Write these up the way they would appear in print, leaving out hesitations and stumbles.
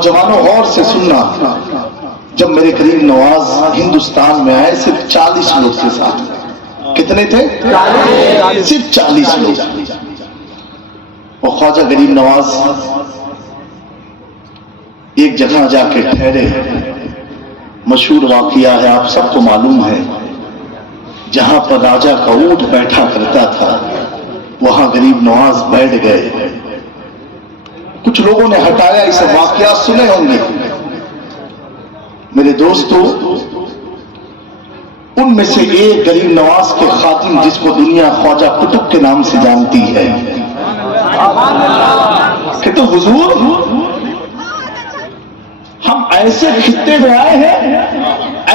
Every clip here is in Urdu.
نوجوانوں غور سے سننا، جب میرے غریب نواز ہندوستان میں آئے صرف 40 لوگ تھے ساتھ میں. کتنے تھے؟ صرف 40 لوگ. اور خواجہ غریب نواز ایک جگہ جا کے ٹھہرے. مشہور واقعہ ہے، آپ سب کو معلوم ہے، جہاں پر راجا کا اونٹ بیٹھا کرتا تھا وہاں غریب نواز بیٹھ گئے. کچھ لوگوں نے ہٹایا، اسے واقعات سنے ہوں گے میرے دوستو. ان میں سے ایک غریب نواز کے خادم جس کو دنیا خواجہ قطب کے نام سے جانتی ہے، کہ تو حضور ہم ایسے خطے میں آئے ہیں،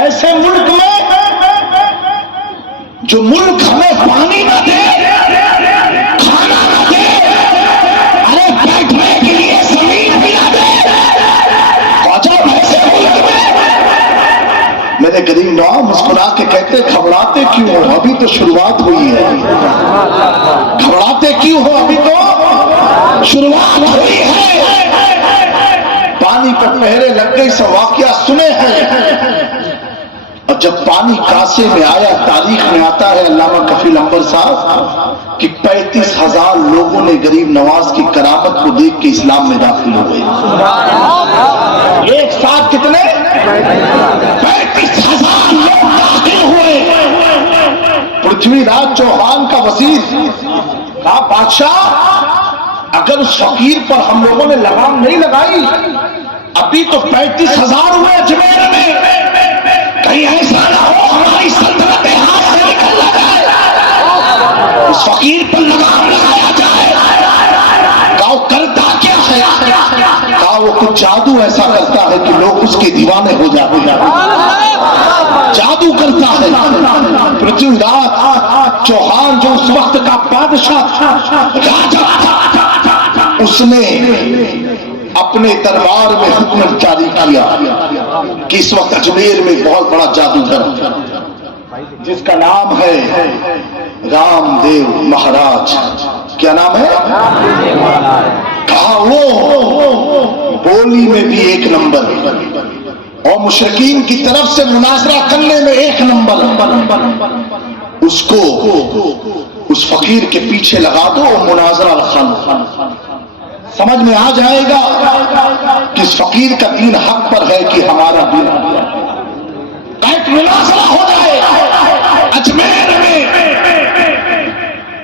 ایسے ملک میں جو ملک ہمیں پانی نہ دے، کھانا نہ دے، ارے بیٹھنے کے لیے زمین بھی نہ دے. خواجہ ایسے ملک میں میرے غریب نواز مسکرا کے کہتے گھبراتے کیوں ہو، ابھی تو شروعات ہوئی ہے. گھبراتے کیوں ہو، ابھی تو شروعات ہوئی ہے. پانی پر پہرے لگ گئی، سب واقعہ سنے ہیں. اور جب پانی کاسے میں آیا، تاریخ میں آتا ہے علامہ کفیل انور صاحب کہ 35,000 لوگوں نے غریب نواز کی کرامت کو دیکھ کے اسلام میں داخل ہو گئے. ایک ساتھ کتنے؟ 35,000 لوگ داخل ہوئے. پرتھوی راج چوہان کا وزیر کہا بادشاہ اگر اس فقیر پر ہم لوگوں نے لگام نہیں لگائی، ابھی تو 35,000 ہوئے اجمیر میں، کہیں ایسا نہ ہو ہماری سلطنت ہاتھ سے نکل نہ جائے، اس فقیر پر لگام لگایا جائے. کہا کرتا کیا ہے؟ کہا وہ کچھ جادو ایسا کرتا ہے کہ لوگ اس کے دیوانے ہو جاتے ہیں. جادو کرتا ہے. پرتھوی راج چوہان جو اس وقت کا بادشاہ راجا تھا، اس نے اپنے دربار میں حکم جاری کیا کہ اس وقت اجمیر میں بہت بڑا جادوگر جس کا نام ہے رام دیو مہاراج. کیا نام ہے؟ کہا وہ بولی میں بھی 1 نمبر اور مشرکین کی طرف سے مناظرہ کرنے میں 1 نمبر. اس کو اس فقیر کے پیچھے لگا دو اور مناظرہ رکھا دو. سمجھ میں آ جائے گا کہ اس فقیر کا دین حق پر ہے کہ ہمارا دین. ایک مناظرہ ہو جائے اجمیر میں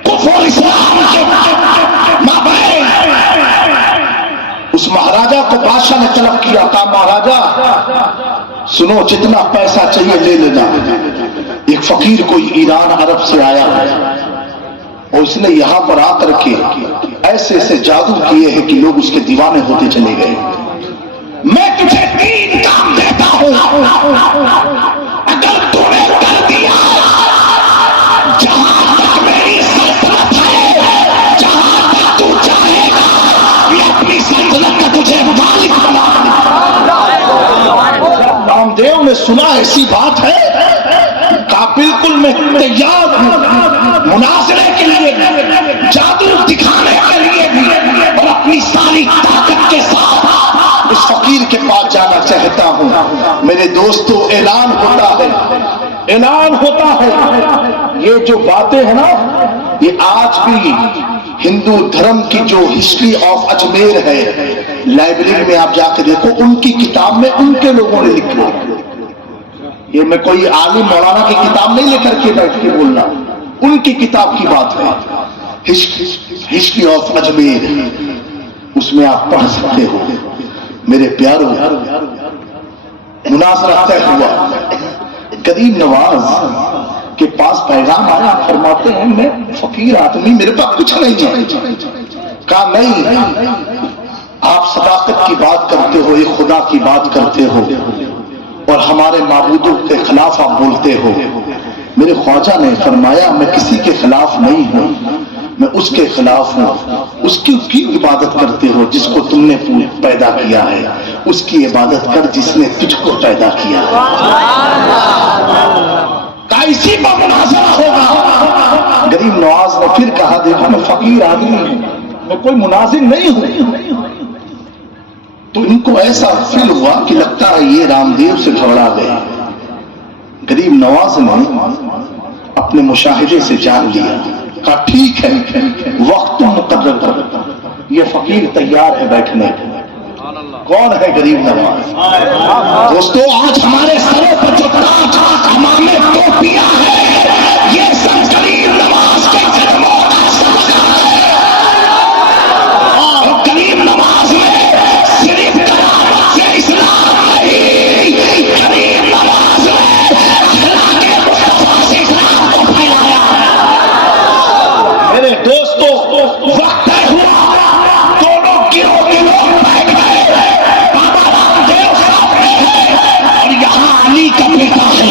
کفر و اسلام کے مابین. اس مہاراجا کو بادشاہ نے طلب کیا، کہا مہاراجا سنو جتنا پیسہ چاہیے لے لینا. ایک فقیر کوئی ایران عرب سے آیا اور اس نے یہاں پر آ کر کے ایسے ایسے جادو کیے ہیں کہ لوگ اس کے دیوانے ہوتے چلے گئے. میں تجھے 3 کام دیتا ہوں، اگر تو نے کر دیا، جہاں تک میری سلطنت ہے، جہاں تک تو چاہے گا، میں اپنی سلطنت کا تجھے مالک بنا. رامدیو نے سنا ایسی بات ہے، کہا بالکل میں تیار ہوں مناظرے کے لیے، جادو دکھانے کے لیے بھی، اور اپنی ساری طاقت کے ساتھ اس فقیر کے پاس جانا چاہتا ہوں. میرے دوستو اعلان ہوتا ہے، اعلان ہوتا ہے. یہ جو باتیں ہیں نا، یہ آج بھی ہندو دھرم کی جو ہسٹری آف اجمیر ہے، لائبریری میں آپ جا کے دیکھو، ان کی کتاب میں ان کے لوگوں نے لکھا. یہ میں کوئی عالم مولانا کی کتاب نہیں لے کر کے بیٹھ کے بولنا، ان کی کتاب کی بات ہے. ہسٹری آف اجمیر، اس میں آپ پڑھ سکتے ہو. میرے پیارو، مناظرہ طے ہوا. غریب نواز کے پاس پیغام آیا، فرماتے ہیں میں فقیر آدمی، میرے پاس کچھ نہیں ہے. کہا نہیں، آپ صداقت کی بات کرتے ہو، ایک خدا کی بات کرتے ہو، اور ہمارے معبودوں کے خلاف آپ بولتے ہو. میرے خواجہ نے فرمایا میں کسی کے خلاف نہیں ہوں، میں اس کے خلاف ہوں. اس کی عبادت کرتے ہو جس کو تم نے پیدا کیا ہے، اس کی عبادت کر جس نے تجھ کو پیدا کیا ہے. اسی پر مناظرہ ہوگا. غریب نواز نے پھر کہا دیکھو میں فقیر آدمی ہوں، میں کوئی مناظر نہیں ہوں. تو ان کو ایسا فیل ہوا کہ لگتا ہے یہ رام دیو سے گھبرا گئے. غریب نواز نے اپنے مشاہدے سے جان لیا. کہا ٹھیک ہے وقت تم مقرر کر، یہ فقیر تیار ہے بیٹھنے کو. کون ہے غریب نواز؟ دوستو آج ہمارے سروں پر جو تاج امامے ٹوپیاں ہے یہ سب غریب نواز کے قدموں کا صدقہ ہے. اور غریب نواز میں صرف کرامت سے اسلام نہیں، غریب نواز میں اخلاق مصطفیٰ سے اسلام کو پھیلایا ہے. میرے دوستو وقت طے ہوا، دونوں گروہ کے لوگ بیٹھ گئے. علی کا بیٹا ہے،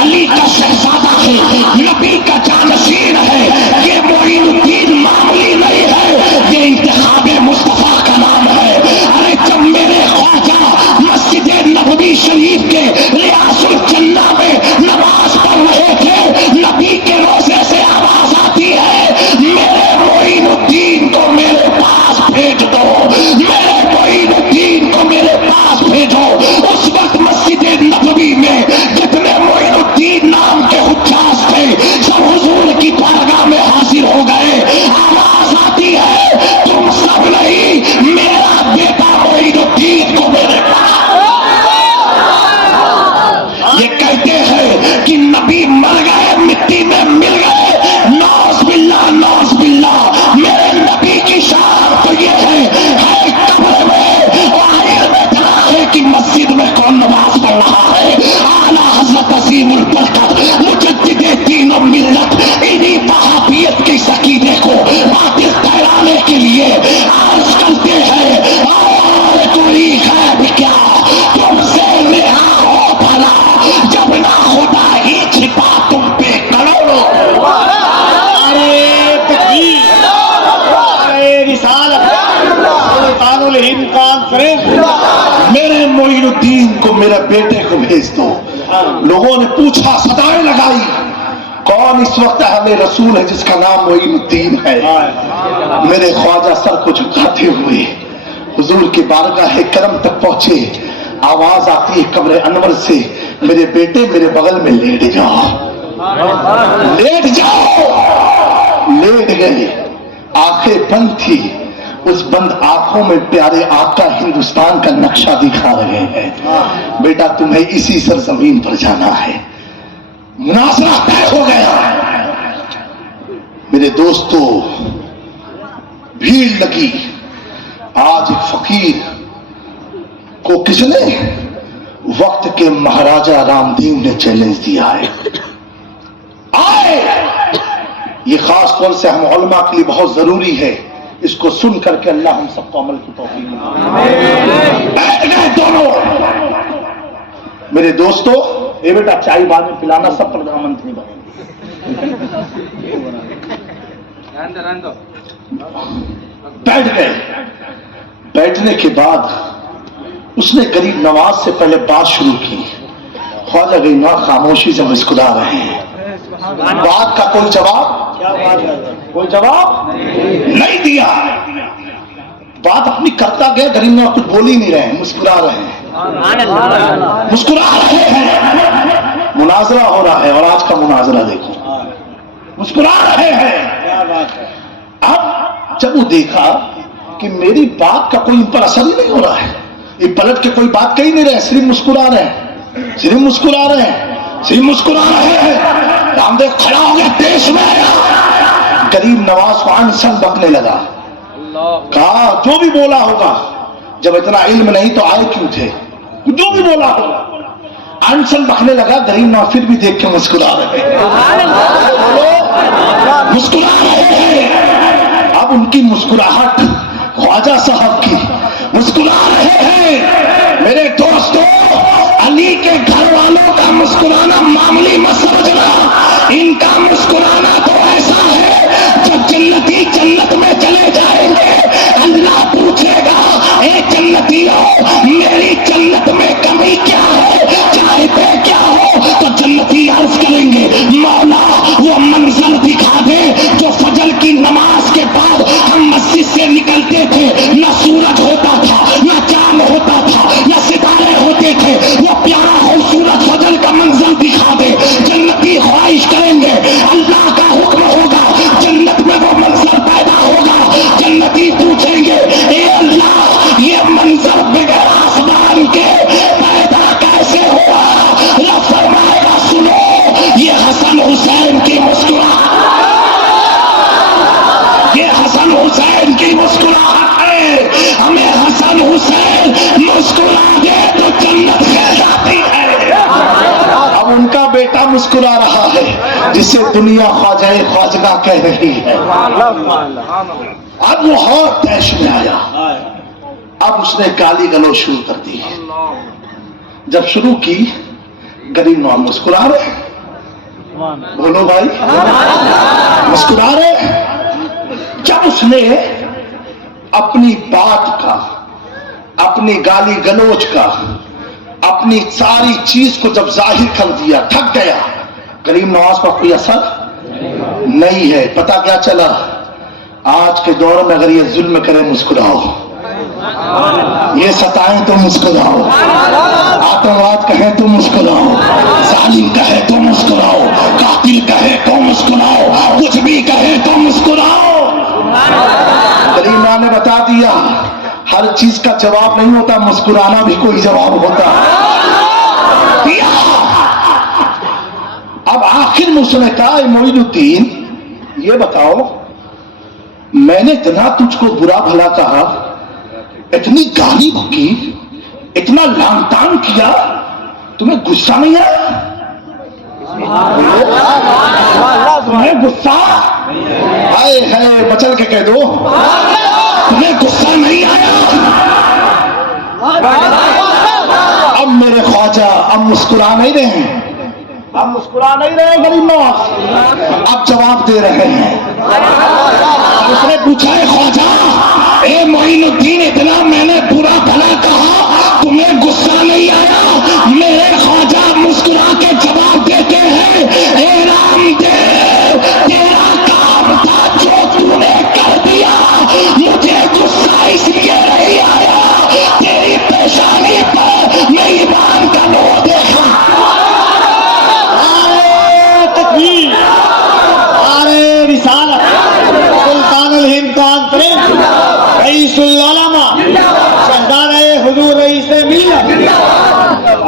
علی کا شہزادہ ہے، نبی کا جانشین ہے. یہ معین الدین معمولی نہیں ہے، یہ انتخاب مصطفیٰ کا نام ہے. ارے جب میرے خواجہ مسجد نبوی شریف کے ریاض الجنہ میں نماز پڑھ رہے تھے، نبی کے روزے سے آواز آتی ہے میرے معین الدین کو میرے پاس بھیج دو، میرے معین الدین کو میرے پاس بھیجو. اس وقت مسجد نبوی میں جتنے معین الدین نام کے حجاج تھے سب حضور کی بارگاہ میں حاضر ہو گئے. آواز آتی ہے تم سب نہیں، میرا بیٹا معین الدین کو میرے پاس. یہ کہتے ہیں کہ نبی مر گئے، مٹی میں مل گئے. نوز باللہ نوز باللہ. میرے نبی کی شان تو یہ ہے قبر میں واحد میں جنا ہے کہ مسجد میں کون نماز پڑھ رہا ہے. اعلیٰ حضرت عظیم البرکت مجدد دین و ملت انہی وہابیت کے سکینے کو باطل ٹھہرانے کے لیے عرض کرتے ہیں اور کوئی غیب کیا تم سے نہا ہو بھلا، جب نہ خدا ہی چھپا تم پہ کروڑوں. ارے تکبیر، ارے رسالت، سلطان الہند کانفرنس. میرے معین الدین کو میرے بیٹے کو بھیج دو. لوگوں نے پوچھا، صدائیں لگائی، کون اس وقت ہمیں رسول ہے جس کا نام معین الدین ہے؟ میرے خواجہ سر کو جھکاتے ہوئے حضور کی بارگاہ کرم تک پہنچے. آواز آتی ہے قبر انور سے میرے بیٹے میرے بغل میں لیٹ جاؤ، لیٹ جاؤ. لیٹ گئے. آنکھیں بند تھی، اس بند آنکھوں میں پیارے آقا ہندوستان کا نقشہ دکھا رہے ہیں. بیٹا تمہیں اسی سرزمین پر جانا ہے. مناظرہ طے ہو گیا. میرے دوستو بھیڑ لگی. آج ایک فقیر کو کس نے؟ وقت کے مہاراجہ رام دیو نے چیلنج دیا ہے. آئے، یہ خاص طور سے ہم علماء کے لیے بہت ضروری ہے. اس کو سن کر کے اللہ ہم سب کو عمل کی توفیق دے. بیٹھ گئے دونوں. میرے دوستو اے بیٹا چائے بعد میں پلانا، سب پردھان منتری بنے. بیٹھ گئے. بیٹھنے کے بعد اس نے غریب نواز سے پہلے بات شروع کی. خواجہ غریب نواز خاموشی سے مسکرا رہے ہیں. بات کا کوئی جواب نہیں دیا. بات اپنی کرتا گیا. غریب نواز کچھ بول ہی نہیں رہے ہیں، مسکرا رہے ہیں، مسکرا رہے ہیں. مناظرہ ہو رہا ہے اور آج کا مناظرہ دیکھو، مسکرا رہے ہیں. اب جب وہ دیکھا کہ میری بات کا کوئی ان پر اثر ہی نہیں ہو رہا ہے، یہ پلٹ کے کوئی بات کہی نہیں رہے، صرف مسکرا رہے ہیں، صرف مسکرا رہے ہیں، صرف مسکرا رہے ہیں. رامدیو کھڑا ہو گیا دیش میں. غریب نواز کو انسن بکنے لگا. کہا جو بھی بولا ہوگا، جب اتنا علم نہیں تو آئے کیوں تھے؟ جو بھی بولا ہوگا. انسن بکنے لگا. غریب نواز پھر بھی دیکھ کے مسکرا رہے ہیں، مسکرا رہے ہیں. اب ان کی مسکراہٹ خواجہ صاحب کی مسکرا رہے ہیں. میرے دوستو علی کے گھر والوں کا مسکرانا معمولی مت سمجھنا. ان کا مسکرانا تو ایسا ہے جب جنتی جنت میں چلے جائیں گے اللہ پوچھے گا اے جنتیوں میری جنت میں کمی کیا ہے، چاہتے کیا ہو؟ تو جنتی عرض کریں گے مولا وہ منظر دکھا دے جو فجر کی نماز کے بعد ہم مسجد سے نکلتے تھے، نہ سورج ہوتا تھا نہ چاند ہوتا مسکرا دے تو جنت خیر آتی ہے. اب ان کا بیٹا مسکرا رہا ہے جسے دنیا خواجہ خواجگاہ کہہ رہی ہے. اب وہ اور طیش میں آیا. اب اس نے گالی گلوچ شروع کر دی. جب شروع کی غریب نواز مسکرا رہے. بولو بھائی مسکرا رہے. جب اس نے اپنی بات کا، اپنی گالی گلوچ کا، اپنی ساری چیز کو جب ظاہر کر دیا، تھک گیا. غریب نواز پر کوئی اثر نہیں ہے. پتا کیا چلا؟ آج کے دور میں اگر یہ ظلم کرے مسکراؤ، یہ ستائیں تو مسکراؤ، آتنکواد کہے تو مسکراؤ، ظالم کہے تو مسکراؤ، قاتل کہے تو مسکراؤ، کچھ بھی کہے تو مسکراؤ. غریب نواز نے بتا دیا ہر چیز کا جواب نہیں ہوتا، مسکرانا بھی کوئی جواب ہوتا. اب آخر میں اس نے کہا اے معین الدین یہ بتاؤ، میں نے اتنا تجھ کو برا بھلا کہا، اتنی گالی بکی، اتنا لان تان کیا، تمہیں غصہ نہیں آیا؟ تمہیں غصہ آئے ہے بچل کے کہہ دو، تمہیں غصہ نہیں آیا؟ اب میرے خواجہ اب مسکرا نہیں رہے ہیں، اب مسکرا نہیں رہے غریب نواز، اب جواب دے رہے ہیں. اس نے پوچھا ہے خواجہ اے معین الدین اتنا میں نے برا بھلا کہا، تمہیں غصہ نہیں آیا؟ میرے خواجہ مسکرا کے جواب دیتے ہیں اے رام دیو تیرا کام تھا جو تو نے کر دیا، مجھے غصہ اس لیے نہیں آیا، تیری پیشانی پر میں ایمان کا نور دیکھا. رسالت سلطان الہند کانفرنس رئیس العلماء شہزادہ حضور رئیس ملت،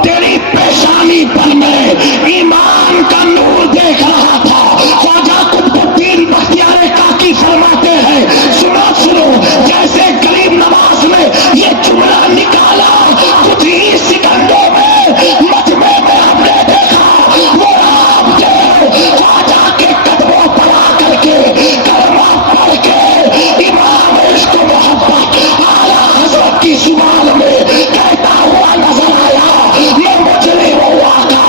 تیری پیشانی پر میں ایمان کا نور دیکھ رہا تھا. خواجہ قطب الدین بختیار کاکی فرماتے ہیں سنو سنو، جیسے غریب نواز نے یہ جملہ نکالا کچھ ہی سیکنڈوں میں مجمع میں ہم نے دیکھا وہ آپ جو خواجہ کے قدموں پر آ کر کے کلمہ پڑھ کے امام عشق و محبت اعلیٰ حضرت کی زبان میں کہتا ہوا نظر آیا میں مجرم ہوا تھا،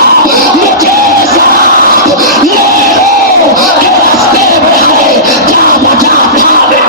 مجھے ساتھ لے لو کہ راستے میں ہے جا بجا بھاگے.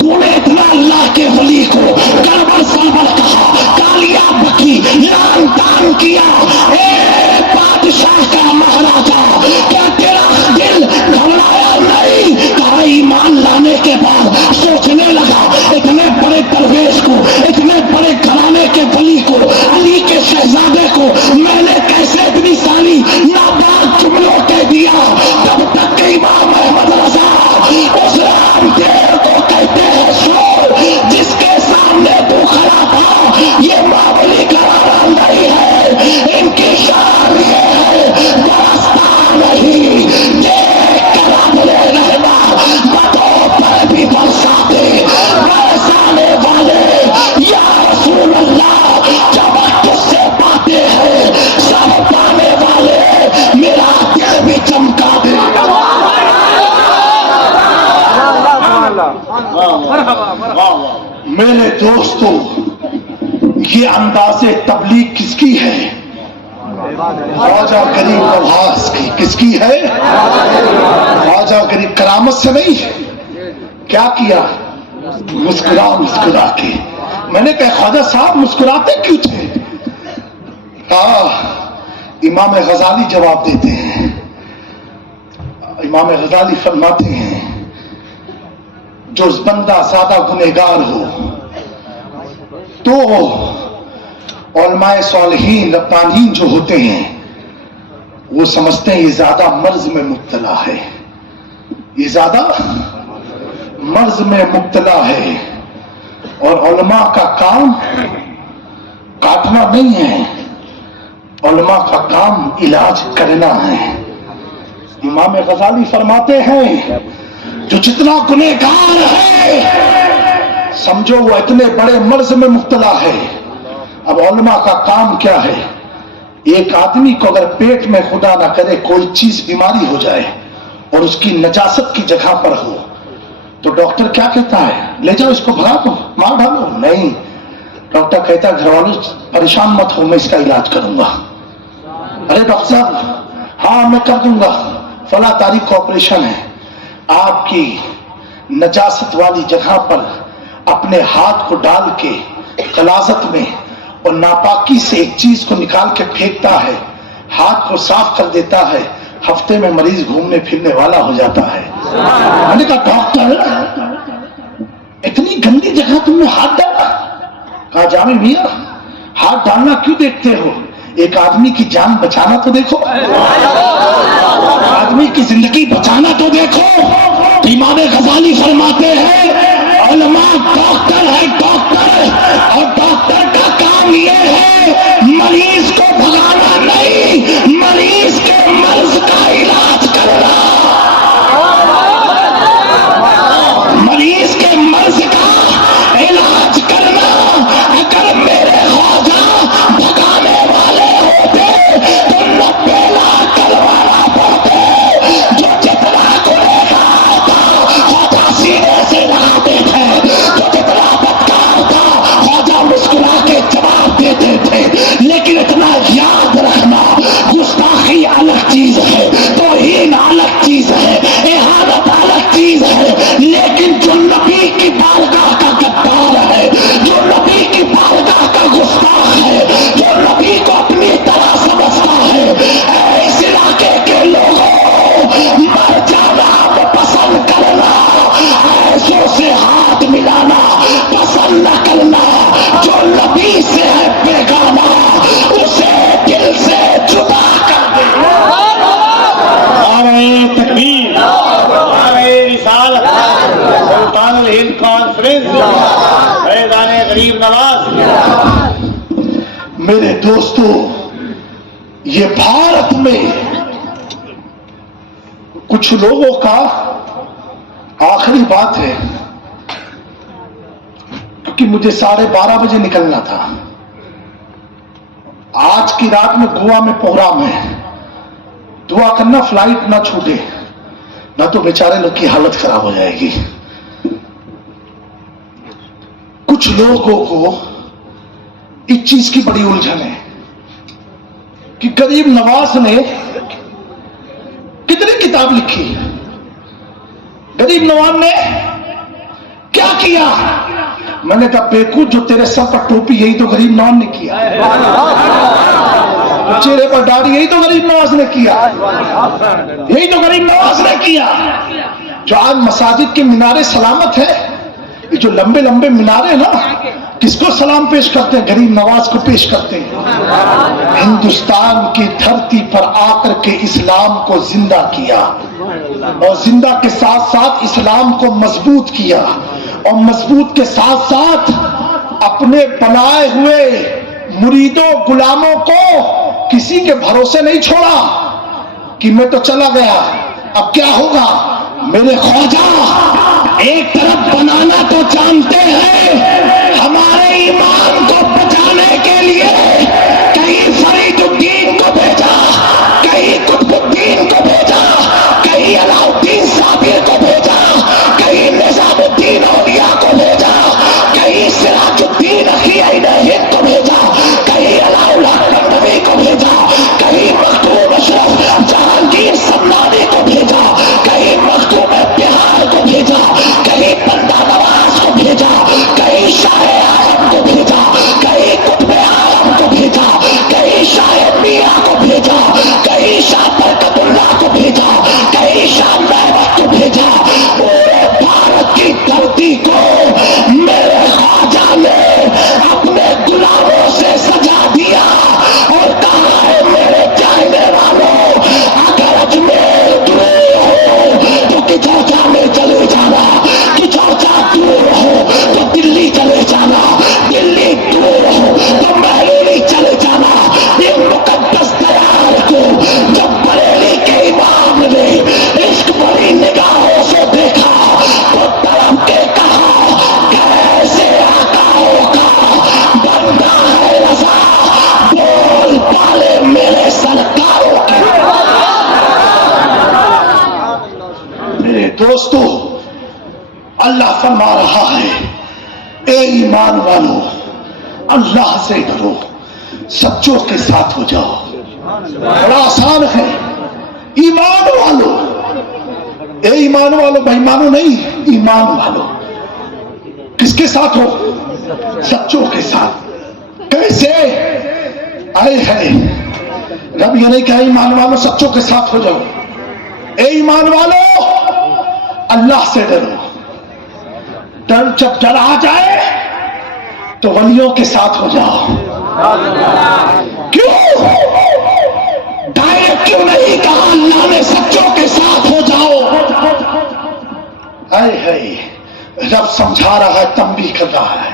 تو نے اتنا اللہ کے ولی کو گڑبڑ سڑبڑ کہا، گالیاں بکی، لان تان کیا. اے بادشاہ کا مہاراجا کیا تیرا دل گھبرایا نہیں؟ کہا ایمان لانے کے بعد سوچنے لگا اتنے بڑے درویش کو، اتنے بڑے گھرانے کے ولی کو، علی کے شہزادے کو میں نے کیسے اتنی ساری ناباک جملوں کہہ دیا. تب تک کہ امام احمد رضا اس رام دیو کو کہتے ہیں شور جس کے سامنے تو کھڑا تھا یہ معمولی گھرانہ نہیں ہے، ان کی شان یہ ہے برستا نہیں، دیکھ کر ابرے رہنا بتوں پر بھی برساتے، برسانے والے یا رسول اللہ جب تجھ سے پاتے ہیں سب پانے والے میرا دل بھی چمکا دے. میرے دوستو یہ انداز تبلیغ کس کی ہے؟ خواجہ غریب نواز کی. کس کی ہے؟ خواجہ غریب. کرامت سے نہیں. کیا کیا؟ مسکرا مسکرا کے. میں نے کہا خواجہ صاحب مسکراتے کیوں تھے؟ امام غزالی جواب دیتے ہیں. امام غزالی فرماتے ہیں جو بندہ زیادہ گنہگار ہو تو علماء صالحین ربانیین جو ہوتے ہیں وہ سمجھتے ہیں یہ زیادہ مرض میں مبتلا ہے، یہ زیادہ مرض میں مبتلا ہے. اور علماء کا کام کاٹنا نہیں ہے، علماء کا کام علاج کرنا ہے۔ امام غزالی فرماتے ہیں جو جتنا گنہگار ہے سمجھو وہ اتنے بڑے مرض میں مبتلا ہے۔ اب علماء کا کام کیا ہے؟ ایک آدمی کو اگر پیٹ میں خدا نہ کرے کوئی چیز بیماری ہو جائے اور اس کی نجاست کی جگہ پر ہو تو ڈاکٹر کیا کہتا ہے؟ لے جاؤ اس کو بھگا دو، مار ڈالو؟ نہیں، ڈاکٹر کہتا ہے گھر والوں پریشان مت ہو، میں اس کا علاج کروں گا۔ ارے ڈاکٹر صاحب ہاں میں کر دوں گا، فلاں تاریخ کو آپریشن ہے۔ آپ کی نجاست والی جگہ پر اپنے ہاتھ کو ڈال کے غلاظت میں اور ناپاکی سے ایک چیز کو نکال کے پھینکتا ہے، ہاتھ کو صاف کر دیتا ہے، ہفتے میں مریض گھومنے پھرنے والا ہو جاتا ہے۔ میں نے کہا ڈاکٹر اتنی گندی جگہ تم نے ہاتھ ڈالا؟ کہا جامع میاں ہاتھ ڈالنا کیوں دیکھتے ہو؟ ایک آدمی کی جان بچانا تو دیکھو، آدمی کی زندگی بچانا تو دیکھو۔ امام غزالی فرماتے ہیں علماء ڈاکٹر ہے، ڈاکٹر، اور ڈاکٹر کا کام یہ ہے مریض کو بھگانا نہیں، مریض کے مرض کا علاج کرنا، مریض کے مرض کا علاج کرنا۔ اگر میرے خواجہ بھگانے والے ہوتے تو 90 لاکھ تلوار پڑتے، جو جتنا گنہگار تھا خواجہ سینے سے لگاتے تھے، جو جتنا بدکار تھا خواجہ مسکرا کے جواب دیتے تھے۔ لیکن اتنا یاد رکھنا گستاخی الگ چیز ہے، توہین الگ چیز ہے، اہانت الگ چیز ہے، لیکن جو نبی کی بارگاہ کا غدار ہے، جو نبی کی بارگاہ کا گستاخ ہے، جو نبی کو اپنی طرح سمجھتا ہے، اس علاقے کے لوگوں مر جانا پسند کرنا، ایسوں سے ہاتھ ملانا پسند نہ کرنا۔ جو نبی سے ہے بیگانہ اسے دل سے جدا کر دے۔ نعرہ تکبیر، نعرہ رسالت، سلطان الہند کانفرنس، فیضان غریب نواز۔ میرے دوستو یہ بھارت میں کچھ لوگوں کا آخری بات ہے کیونکہ مجھے 12:30 بجے نکلنا تھا۔ آج کی رات میں گوا میں پروگرام ہے، دعا کرنا فلائٹ نہ چھوٹے، نہ تو بیچارے لوگ کی حالت خراب ہو جائے گی۔ کچھ لوگوں کو اس چیز کی بڑی الجھن ہے کہ غریب نواز نے کتنی کتاب لکھی، غریب نواز نے کیا کیا؟ میں نے کہا بیوقوف جو تیرے سر پر ٹوپی یہی تو غریب نواز نے کیا، چہرے پر داڑھی یہی تو غریب نواز نے کیا، یہی تو غریب نواز نے کیا۔ جو آج مساجد کے مینارے سلامت ہے، یہ جو لمبے لمبے مینارے نا کس کو سلام پیش کرتے ہیں؟ غریب نواز کو پیش کرتے ہیں۔ ہندوستان کی دھرتی پر آ کر کے اسلام کو زندہ کیا، اور زندہ کے ساتھ ساتھ اسلام کو مضبوط کیا، اور مضبوط کے ساتھ ساتھ اپنے بنائے ہوئے مریدوں غلاموں کو کسی کے بھروسے نہیں چھوڑا کہ میں تو چلا گیا اب کیا ہوگا۔ میرے خواجہ ایک طرف بنانا تو جانتے ہیں، ہمارے ایمان کو بچانے کے لیے کہیں فرید الدین کو بھیجا، کہیں قطب الدین کو بھیجا، کہیں علاء الدین صابر کو بھیجا، کہیں نظام الدین اولیاء کو بھیجا، کہیں سراج الدین اخی عین ہند کو بھیجا، کہیں علاء الحق نندوی کو بھیجا، کہیں مختوم اشرف جہانگیر سمنانی کو بھیجا، کہیں مختوم بہار کو بھیجا، کہیں بندہ نواز کو بھیجا، کہیں فرما رہا ہے اے ایمان والو اللہ سے ڈرو, سچوں کے ساتھ ہو جاؤ. بڑا آسان ہے. ایمان والو, اے ایمان والو, بھائی مانو نہیں, ایمان والو کس کے ساتھ ہو؟ سچوں کے ساتھ. کیسے؟ آئے ہے رب یہ نہیں کہا ایمان والو سچوں کے ساتھ ہو جاؤ. اے ایمان والو اللہ سے ڈرو. ڈر جب ڈر آ جائے تو ولیوں کے ساتھ ہو جاؤ. کیوں ڈائریکٹ کیوں نہیں کہا اللہ نے سچوں کے ساتھ ہو جاؤ؟ ہائے ہائے رب سمجھا رہا ہے, تنبیہ کر رہا ہے.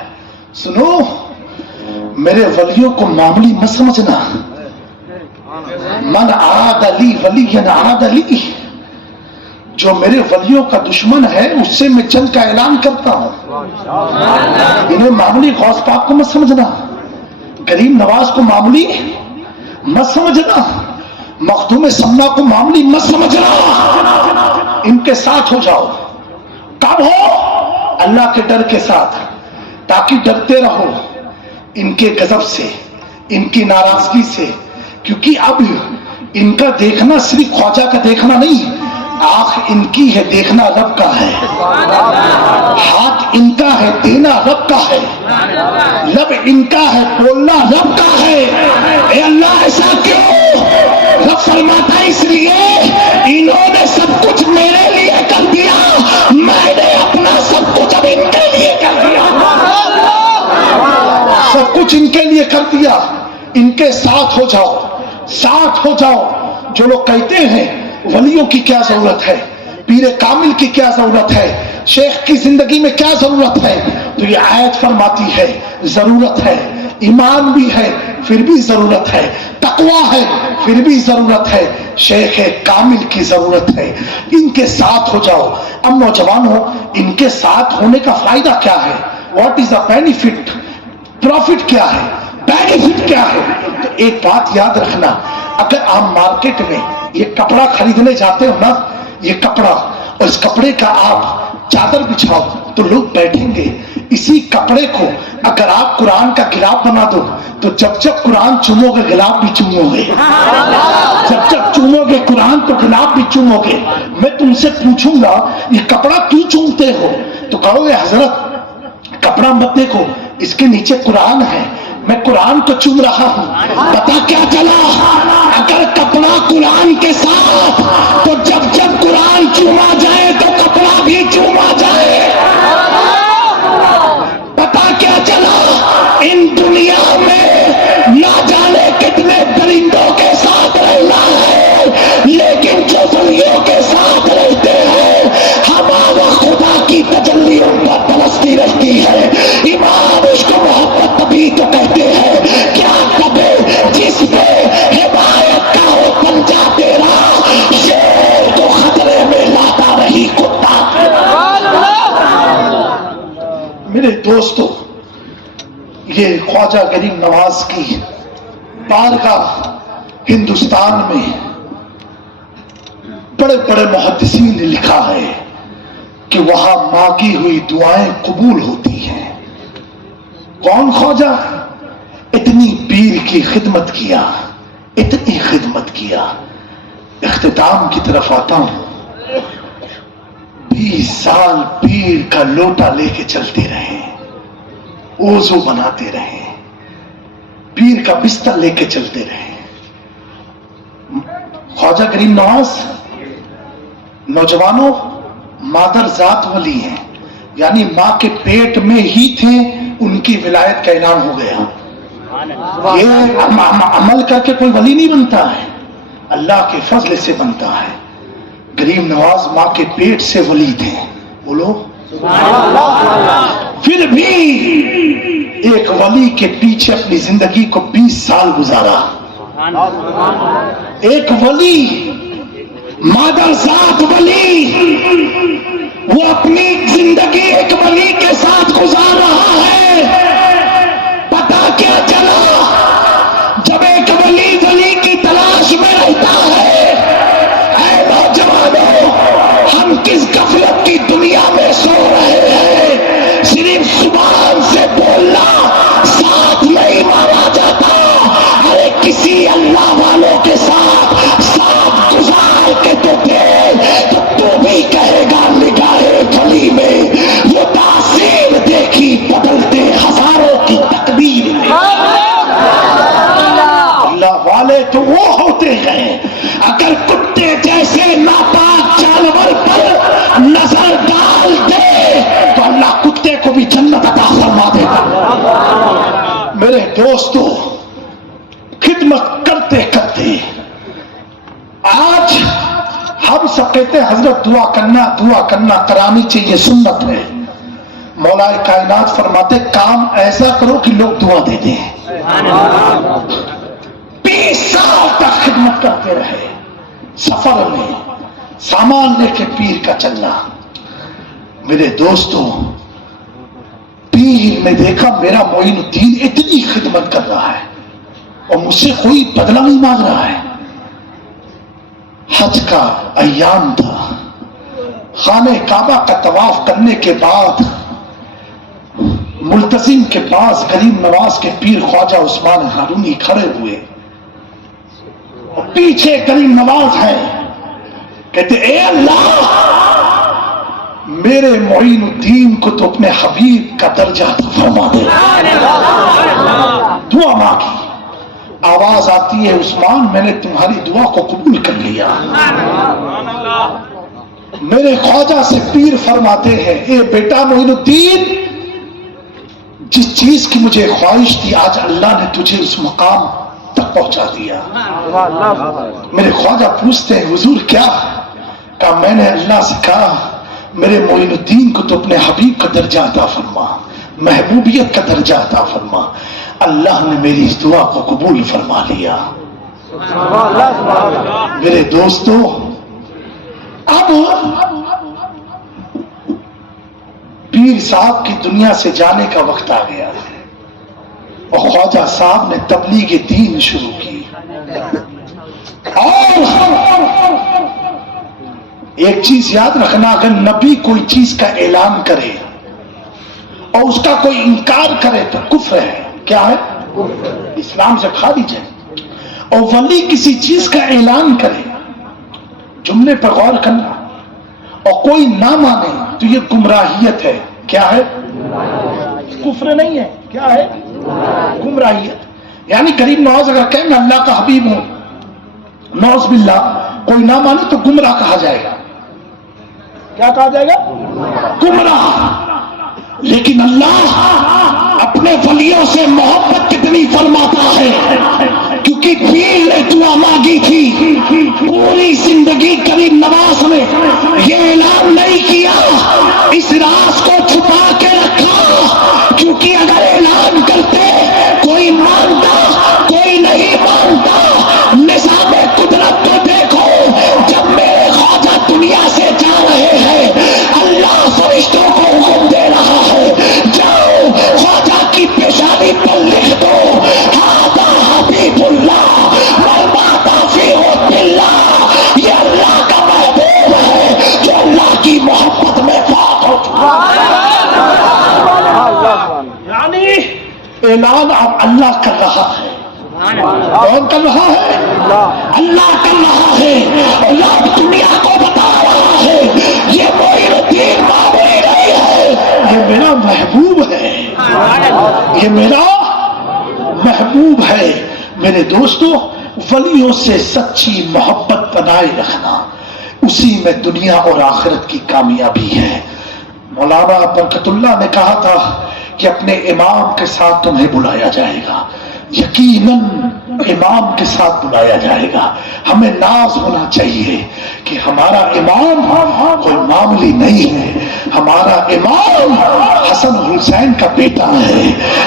سنو میرے ولیوں کو معمولی مت سمجھنا. من عاد لی ولیا عاد لی, جو میرے ولیوں کا دشمن ہے اس سے میں جنگ کا اعلان کرتا ہوں. انہیں معمولی غوث پاک کو مت سمجھنا, کریم نواز کو معمولی مت سمجھنا, مخدوم سمنا کو معمولی مت سمجھنا. ان کے ساتھ ہو جاؤ. کب ہو؟ اللہ کے ڈر کے ساتھ, تاکہ ڈرتے رہو ان کے غضب سے, ان کی ناراضگی سے. کیونکہ اب ان کا دیکھنا صرف خواجہ کا دیکھنا نہیں, آنکھ ان کی ہے, دیکھنا رب کا ہے. ہاتھ ان کا ہے, دینا رب کا ہے. لب ان کا ہے, بولنا رب کا ہے. اے اللہ ایسا کیوں؟ رب فرماتا ہے اس لیے انہوں نے سب کچھ میرے لیے کر دیا, میں نے اپنا سب کچھ اب ان کے لیے کر دیا. سب کچھ ان کے لیے کر دیا. ان کے ساتھ ہو جاؤ, ساتھ ہو جاؤ. جو لوگ کہتے ہیں ولیوں کی کیا ضرورت ہے, پیر کامل کی کیا ضرورت ہے, شیخ کی زندگی میں کیا ضرورت ہے, تو یہ آیت فرماتی ہے ضرورت ہے. ایمان بھی ہے پھر بھی ضرورت ہے, تقویٰ ہے پھر بھی ضرورت ہے, شیخ کامل کی ضرورت ہے. ان کے ساتھ ہو جاؤ. اب نوجوانوں ان کے ساتھ ہونے کا فائدہ کیا ہے؟ What is the benefit? Profit کیا ہے, بینیفٹ کیا ہے؟ تو ایک بات یاد رکھنا, اگر آپ مارکیٹ میں یہ کپڑا خریدنے جاتے ہو نا, یہ کپڑا, اور اس کپڑے کا آپ چادر بچھاؤ تو لوگ بیٹھیں گے. اسی کپڑے کو اگر آپ قرآن کا غلاف بنا دو تو جب جب قرآن چومو گے غلاف بھی چومو گے, جب جب چومو گے قرآن تو غلاف بھی چومو گے. میں تم سے پوچھوں گا یہ کپڑا کیوں چومتے ہو, تو کہو گے حضرت کپڑا مت دیکھو, اس کے نیچے قرآن ہے, میں قرآن کو چوم رہا ہوں. پتا کیا چلا, اگر کپڑا قرآن کے ساتھ تو جب جب قرآن چوما جائے تو کپڑا بھی چوما جائے. پتا کیا چلا, ان دنیا میں نہ جانے کتنے درندوں کے ساتھ رہنا ہے, لیکن جو ولیوں کے ساتھ رہتے ہیں ہمارا خدا کی تجلی ان پر برستی رہتی ہے. ایمان اس کو محبت تبھی تو کہتے ہیں. کیا کبھی جس پہ ہدایت کا ہو پنجا تیرا, شیر تو خطرے میں لاتا نہیں کتا. میرے دوستو, یہ خواجہ غریب نواز کی بارگاہ ہندوستان میں بڑے بڑے محدثین نے لکھا ہے کہ وہاں مانگی ہوئی دعائیں قبول ہوتی ہیں. کون خواجہ؟ اتنی پیر کی خدمت کیا, اتنی خدمت کیا. اختتام کی طرف آتا ہوں. 20 سال پیر کا لوٹا لے کے چلتے رہے, وضو بناتے رہے, پیر کا بستر لے کے چلتے رہے. خواجہ غریب نواز نوجوانوں مادر ذات ولی ہیں, یعنی ماں کے پیٹ میں ہی تھے, ان کی ولایت کا اعلان ہو گیا. یہ عمل کر کے کوئی ولی نہیں بنتا ہے, اللہ کے فضل سے بنتا ہے. غریب نواز ماں کے پیٹ سے ولی تھے. بولو پھر بھی ایک ولی کے پیچھے اپنی زندگی کو 20 سال گزارا. ایک ولی, مادر ذات ولی, وہ اپنی زندگی ایک ولی کے ساتھ گزار رہا ہے. پتا کیا چلا, جب ایک ولی ولی کی تلاش میں رہتا ہے, اے نوجوانوں ہم کس غفلت کی دنیا میں سو رہے ہیں. تو وہ ہوتے ہیں اگر کتے جیسے ناپاک جانور پر نظر ڈال دے تو اللہ کتے کو بھی جنت عطا فرما دے گا۔ میرے دوستو، خدمت کرتے کرتے آج ہم سب کہتے ہیں حضرت دعا کرنا کرانی چاہیے، سنت ہے۔ مولا کائنات فرماتے کام ایسا کرو کہ لوگ دعا دے دیں۔ 20 سال تک خدمت کرتے رہے، سفر میں سامان لے کے پیر کا چلنا۔ میرے دوستوں، پیر نے دیکھا میرا معین الدین اتنی خدمت کر رہا ہے اور مجھ سے کوئی بدلہ نہیں مانگ رہا ہے۔ حج کا ایام تھا، خانہ کعبہ کا طواف کرنے کے بعد ملتزم کے پاس غریب نواز کے پیر خواجہ عثمان ہارونی کھڑے ہوئے اور پیچھے غریب نواز ہے، کہتے اے اللہ، میرے معین الدین کو تو اپنے حبیب کا درجہ عطا فرما دے۔ دعا مانگی، آواز آتی ہے عثمان میں نے تمہاری دعا کو قبول کر لیا۔ میرے خواجہ سے پیر فرماتے ہیں اے بیٹا معین الدین، جس چیز کی مجھے خواہش تھی آج اللہ نے تجھے اس مقام تک پہنچا دیا۔ میرے خواجہ پوچھتے ہیں حضور کیا؟ کہا میں نے اللہ سے کہا میرے معین الدین کو تو اپنے حبیب کا درجہ عطا فرما، محبوبیت کا درجہ عطا فرما۔ اللہ نے میری اس دعا کو قبول فرما لیا۔ میرے دوستو، اب پیر صاحب کی دنیا سے جانے کا وقت آ گیا ہے اور خواجہ صاحب نے تبلیغ دین شروع کی۔ اور ایک چیز یاد رکھنا، اگر نبی کوئی چیز کا اعلان کرے اور اس کا کوئی انکار کرے تو کفر ہے۔ کیا ہے؟ اسلام سے کھا دیجئے۔ اور ولی کسی چیز کا اعلان کرے، جملے پر غور کرنا، اور کوئی نہ مانے تو یہ گمراہیت ہے۔ کیا ہے؟ کفر نہیں ہے، کیا ہے؟ گمراہیت۔ یعنی غریب نواز اگر کہے میں اللہ کا حبیب ہوں، نعوذ باللہ، کوئی نہ مانے تو گمراہ کہا جائے گا۔ کیا کہا جائے گا؟ گمراہ۔ لیکن اللہ اپنے ولیوں سے محبت کتنی فرماتا ہے، کیونکہ پیر نے دعا مانگی تھی، پوری زندگی غریب نواز نے یہ اعلان نہیں کیا، اس راز کو چھپا کے رکھا، کیونکہ اگر اعلان کرتے کوئی مانتا کوئی نہیں مانتا۔ نظام قدرت کو دیکھو، جب میرے خواجہ دنیا سے جا رہے ہیں اللہ فرشتوں کو حکم دے رہا ہے جاؤ خواجہ کی پیشانی پر لکھ دو ہذا حبیب اللہ والماتا فی حب اللہ، یہ اللہ کا محبوب ہے جو اللہ کی محبت میں پاک ہو چکا ہے۔ یعنی اعلان اب اللہ کر رہا ہے۔ کون کر رہا ہے؟ اللہ کر رہا ہے، اللہ دنیا کو بتا رہا ہے یہ معین الدین معمولی نہیں ہے، یہ میرا محبوب ہے، یہ میرا محبوب ہے۔ میرے دوستو، ولیوں سے سچی محبت بنائے رکھنا، اسی میں دنیا اور آخرت کی کامیابی ہے۔ مولانا برکت اللہ نے کہا تھا کہ اپنے امام کے ساتھ تمہیں بلایا جائے گا، یقیناً امام کے ساتھ بلایا جائے گا۔ ہمیں ناز ہونا چاہیے کہ ہمارا امام کوئی معمولی نہیں ہے، ہمارا امام حسن حسین کا بیٹا ہے،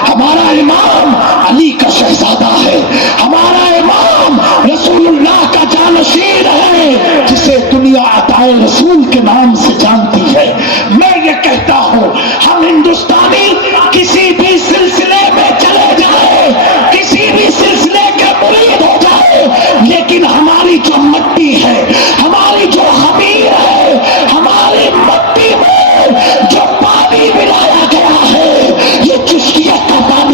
ہمارا امام علی کا شہزادہ ہے، ہمارا امام رسول اللہ کا جانشین ہے، جسے دنیا عطائے رسول کے نام سے جانتی ہے۔ میں یہ کہتا ہوں ہم ہندوستانی کسی بھی سلسلے میں چلے جائیں، کسی بھی سلسلے کے مرید ہو جائے، لیکن ہماری جو مٹی ہے، ہماری جو خمیر ہے، ہماری مٹی میں جو پانی ملایا گیا ہے یہ چشتیت کا پانی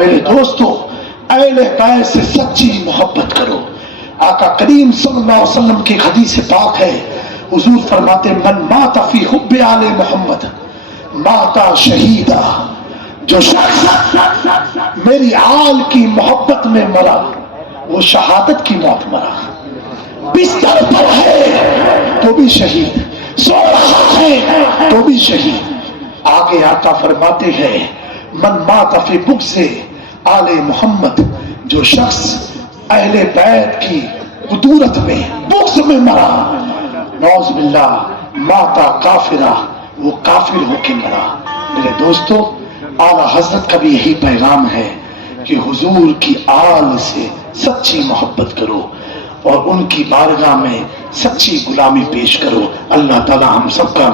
میرے دوستوں اہل بیت سے سچی محبت کرو. آقا کریم صلی اللہ علیہ وسلم کی حدیث پاک ہے, حضور فرماتے من مات فی حب آل محمد ماتا شہیدا, جو شخص میری آل کی محبت میں مرا وہ شہادت کی موت مرا. بستر پر ہے تو بھی شہید, سو رہا ہے تو بھی شہید. آگے آقا فرماتے ہیں من مات فی بغض آل محمد, جو شخص اہل بیت کی قدورت میں بغض میں مرا نعوذ باللہ ماتا کافرہ, وہ کافر ہو کے مرا. میرے دوستو اعلیٰ حضرت کا بھی یہی پیغام ہے کہ حضور کی آل سے سچی محبت کرو اور ان کی بارگاہ میں سچی غلامی پیش کرو. اللہ تعالی ہم سب کا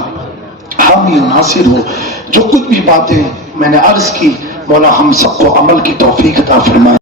حامی و ناصر ہو. جو کچھ بھی باتیں میں نے عرض کی مولا ہم سب کو عمل کی توفیق عطا فرمائے.